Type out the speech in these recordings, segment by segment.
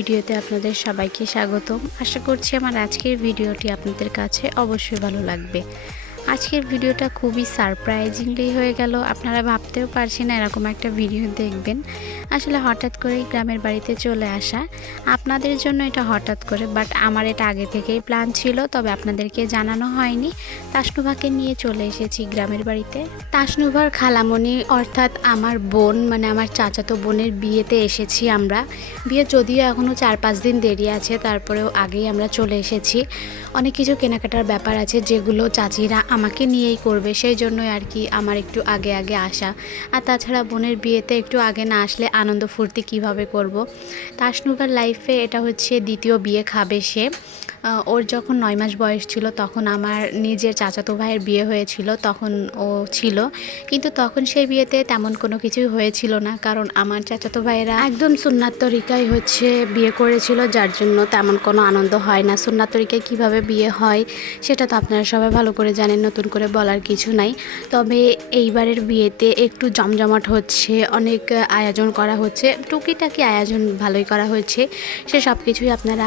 ভিডিওতে আপনাদের সবাইকে স্বাগতম। আশা করছি আমার আজকের ভিডিওটি আপনাদের কাছে অবশ্যই ভালো লাগবে। আজকের ভিডিওটা খুবই সারপ্রাইজিংলি হয়ে গেল। আপনারা ভাবতেও পারছেন না এরকম একটা ভিডিও দেখবেন। আসলে হঠাৎ করেই গ্রামের বাড়িতে চলে আসা। আপনাদের জন্য এটা হঠাৎ করে, বাট আমার এটা আগে থেকেই প্ল্যান ছিল, তবে আপনাদেরকে জানানো হয়নি। তাসনুভাকে নিয়ে চলে এসেছি গ্রামের বাড়িতে। তাসনুভার খালামণি অর্থাৎ আমার বোন, মানে আমার চাচাতো বোনের বিয়েতে এসেছি আমরা। বিয়ে যদিও এখনও 4-5 দিন দেরি আছে, তারপরেও আগেই আমরা চলে এসেছি। অনেক কিছু কেনাকাটার ব্যাপার আছে যেগুলো চাচিরা আমাকে নিয়েই করবে, সেই জন্যই আর কি আমার একটু আগে আগে আসা। আর তাছাড়া বোনের বিয়েতে একটু আগে না আসলে আনন্দ ফুর্তি কীভাবে করব। তাসনুভার লাইফে এটা হচ্ছে দ্বিতীয় বিয়ে খাবে সে। ওর যখন 9 মাস বয়স ছিল তখন আমার নিজের চাচাতো ভাইয়ের বিয়ে হয়েছিল, তখন ও ছিল। কিন্তু তখন সেই বিয়েতে তেমন কোনো কিছুই হয়েছিল না, কারণ আমার চাচাতো ভাইয়েরা একদম সুন্নাত তরিকায় হচ্ছে বিয়ে করেছিল, যার জন্য তেমন কোনো আনন্দ হয় না। সুন্নাত তরিকায় কীভাবে বিয়ে হয় সেটা তো আপনারা সবাই ভালো করে জানেন, নতুন করে বলার কিছু নাই। তবে এইবারের বিয়েতে একটু জমজমাট হচ্ছে, অনেক আয়োজন করা হচ্ছে, টুকিটাকি আয়োজন ভালোই করা হচ্ছে। সে সব কিছুই আপনারা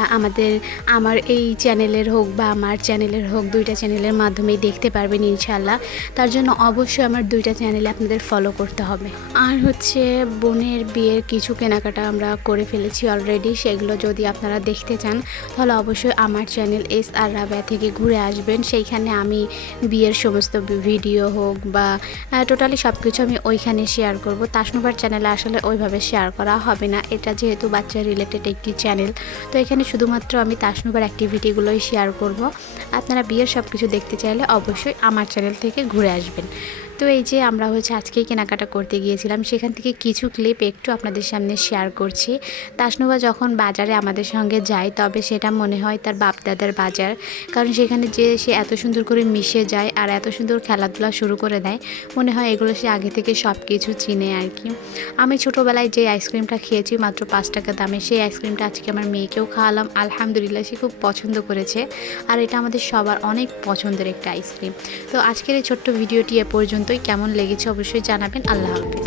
আমার এই চ্যানেলের হোক বা আমার চ্যানেলের হোক, দুইটা চ্যানেলের মাধ্যমেই দেখতে পারবেন ইনশাল্লাহ। তার জন্য অবশ্যই আমার দুইটা চ্যানেলে আপনাদের ফলো করতে হবে। আর হচ্ছে বোনের বিয়ের কিছু কেনাকাটা আমরা করে ফেলেছি অলরেডি, সেগুলো যদি আপনারা দেখতে চান তাহলে অবশ্যই আমার চ্যানেল SR রাবেয়া থেকে ঘুরে আসবেন। সেইখানে আমি বিয়ের সমস্ত ভিডিও হোক বা টোটালি সব কিছু আমি ওইখানে শেয়ার করব। তাসনুভার চ্যানেলে আসলে ওইভাবে শেয়ার করা হবে না, এটা যেহেতু বাচ্চা রিলেটেড একটি চ্যানেল, তো এখানে শুধুমাত্র আমি তাসনুভার অ্যাক্টিভিটিগুলোই শেয়ার করব। আপনারা বিয়ের সব কিছু দেখতে চাইলে অবশ্যই আমার চ্যানেল থেকে ঘুরে আসবেন। তো এই যে আমরা হচ্ছে আজকেই কেনাকাটা করতে গিয়েছিলাম, সেখান থেকে কিছু ক্লিপ একটু আপনাদের সামনে শেয়ার করছি। তাসনুভা যখন বাজারে আমাদের সঙ্গে যায় তবে সেটা মনে হয় তার বাপ দাদার বাজার, কারণ সেখানে যে সে এত সুন্দর করে মিশে যায় আর এত সুন্দর খেলাধুলা শুরু করে দেয়, মনে হয় এগুলো সে আগে থেকে সব কিছু চিনে আর কি। আমি ছোটোবেলায় যে আইসক্রিমটা খেয়েছি মাত্র 5 টাকা দামে, সেই আইসক্রিমটা আজকে আমার মেয়েকেও খাওয়ালাম, আলহামদুলিল্লাহ সে খুব পছন্দ করেছে। আর এটা আমাদের সবার অনেক পছন্দের একটা আইসক্রিম। তো আজকের এই ছোট্ট ভিডিওটি এ পর্যন্তই। কেমন লেগেছে অবশ্যই জানাবেন। আল্লাহ হাফেজ।